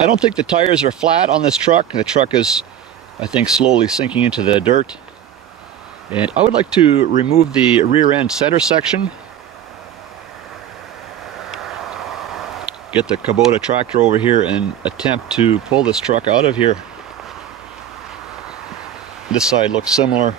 I don't think the tires are flat on this truck. The truck is, I think, slowly sinking into the dirt. And I would like to remove the rear end center section. Get the Kubota tractor over here and attempt to pull this truck out of here. This side looks similar.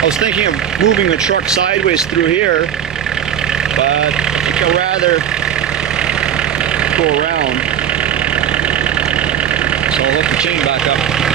I was thinking of moving the truck sideways through here, but I think I'd rather go around. So I'll hook the chain back up.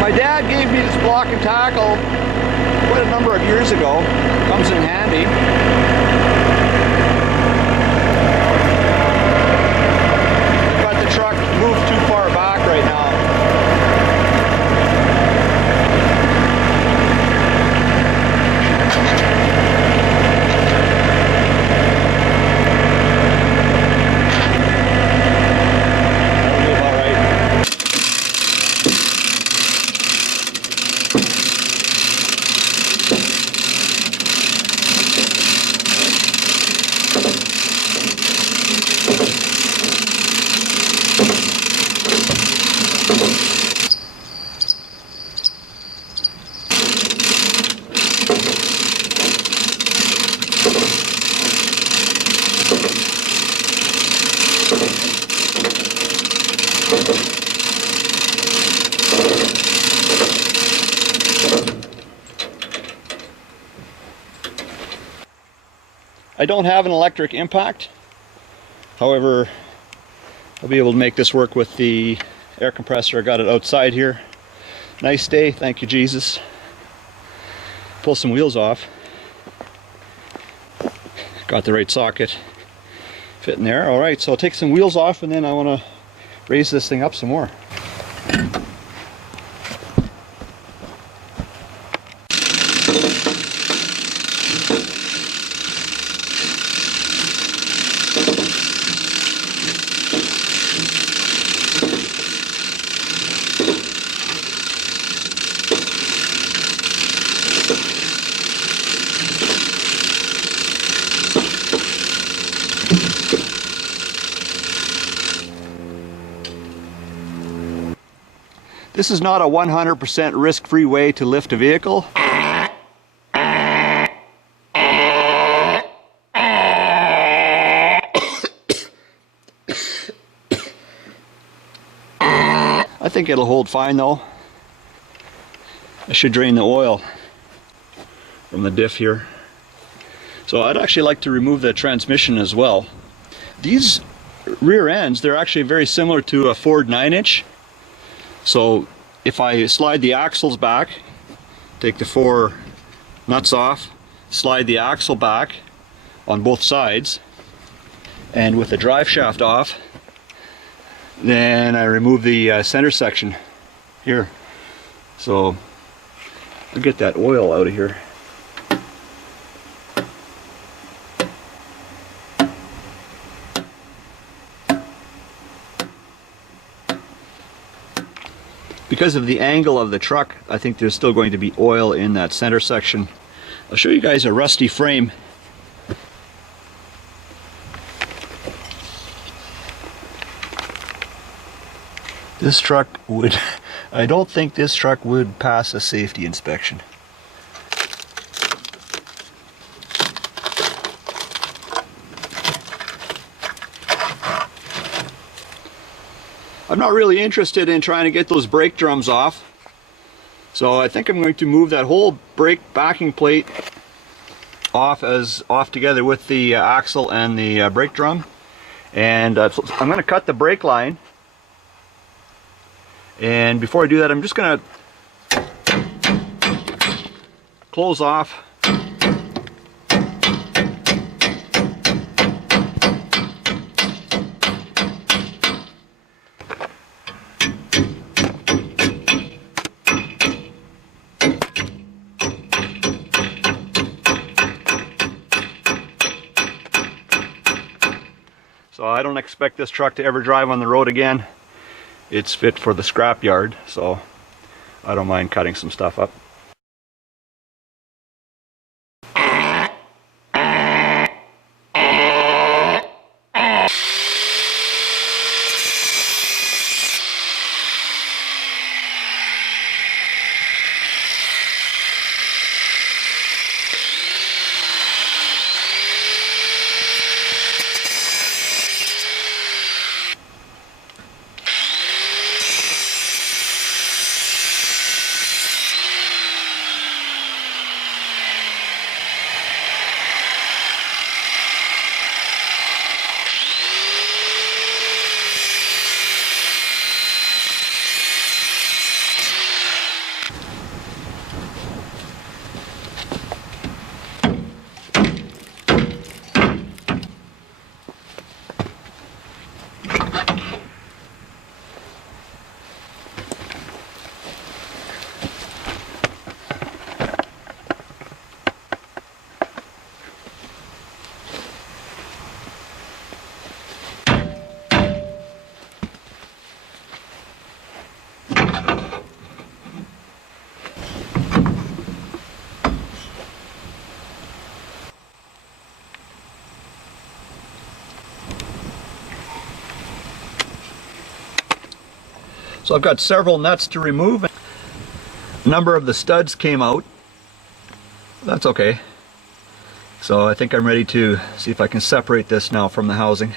My dad gave me this block and tackle quite a number of years ago. Comes in handy. But the truck moved too far back right now. I don't have an electric impact. However, I'll be able to make this work with the air compressor. I got it outside here. Nice day, thank you Jesus. Pull some wheels off. Got the right socket fitting there. Alright, so I'll take some wheels off and then I want to raise this thing up some more. This is not a 100% risk-free way to lift a vehicle. I think it'll hold fine though. I should drain the oil from the diff here. So I'd actually like to remove the transmission as well. These rear ends, they're actually very similar to a Ford 9-inch. So if I slide the axles back, take the 4 nuts off, slide the axle back on both sides, and with the drive shaft off, then I remove the center section here. So I'll get that oil out of here. Because of the angle of the truck, I think there's still going to be oil in that center section. I'll show you guys a rusty frame. This truck would, I don't think this truck would pass a safety inspection. I'm not really interested in trying to get those brake drums off, so I think I'm going to move that whole brake backing plate off together with the axle and the brake drum, and I'm going to cut the brake line. And before I do that, I'm just going to close off So I don't expect this truck to ever drive on the road again. It's fit for the scrap yard, so I don't mind cutting some stuff up. So I've got several nuts to remove. A number of the studs came out. That's okay. So I think I'm ready to see if I can separate this now from the housing.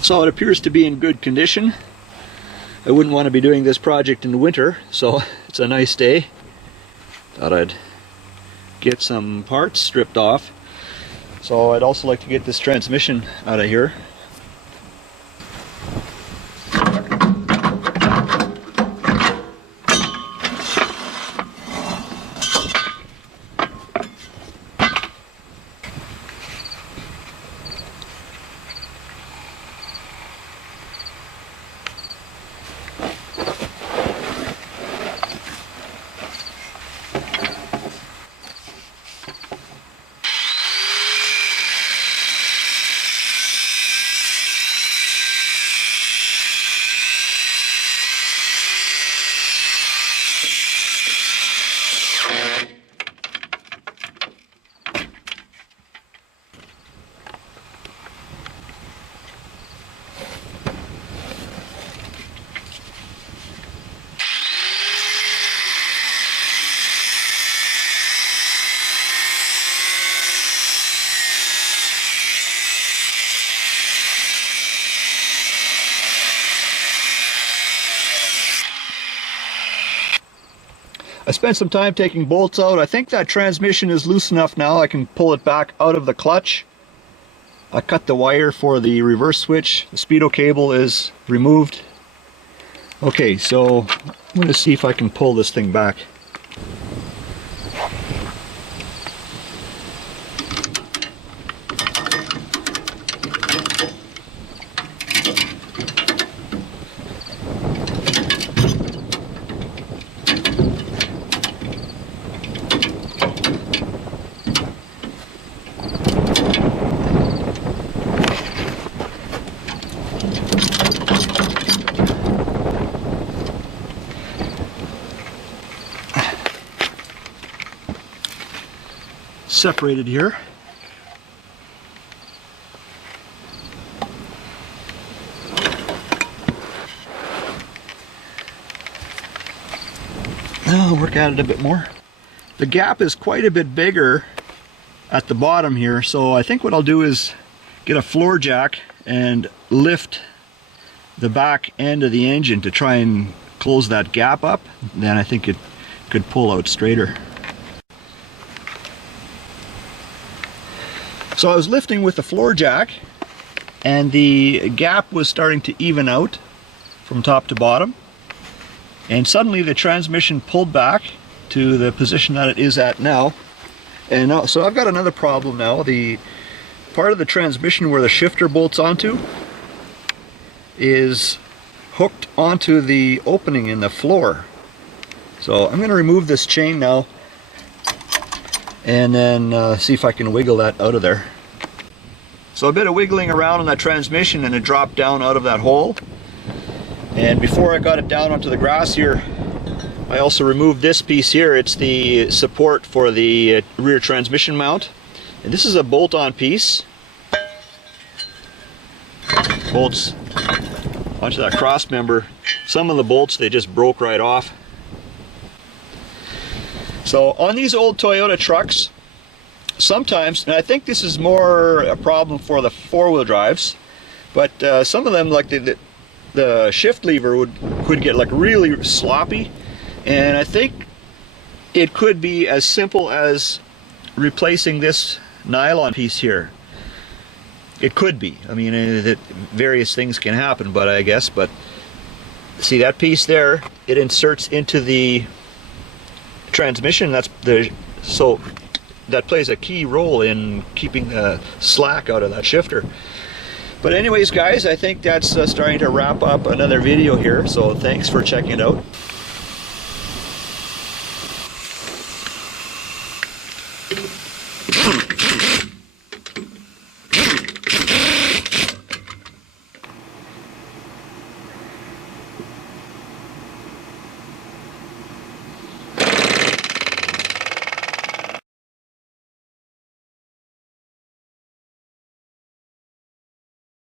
So it appears to be in good condition. I wouldn't want to be doing this project in the winter, so it's a nice day. Thought I'd get some parts stripped off. So I'd also like to get this transmission out of here. I spent some time taking bolts out. I think that transmission is loose enough now I can pull it back out of the clutch. I cut the wire for the reverse switch. The speedo cable is removed. Okay, so I'm going to see if I can pull this thing back. Separated here. I'll work at it a bit more. The gap is quite a bit bigger at the bottom here, so I think what I'll do is get a floor jack and lift the back end of the engine to try and close that gap up. Then I think it could pull out straighter. So I was lifting with the floor jack and the gap was starting to even out from top to bottom, and suddenly the transmission pulled back to the position that it is at now. And now, so I've got another problem now. The part of the transmission where the shifter bolts onto is hooked onto the opening in the floor. So I'm going to remove this chain now and then see if I can wiggle that out of there. So a bit of wiggling around on that transmission and it dropped down out of that hole. And before I got it down onto the grass here, I also removed this piece here. It's the support for the rear transmission mount. And this is a bolt-on piece. Bolts onto that cross member. Some of the bolts, they just broke right off. So on these old Toyota trucks, sometimes, and I think this is more a problem for the four-wheel drives, but some of them, like the shift lever could get like really sloppy, and I think it could be as simple as replacing this nylon piece here. It could be. I mean, various things can happen, but I guess, but see that piece there, it inserts into the transmission. So that plays a key role in keeping the slack out of that shifter. But anyways, guys, I think that's starting to wrap up another video here, so thanks for checking it out.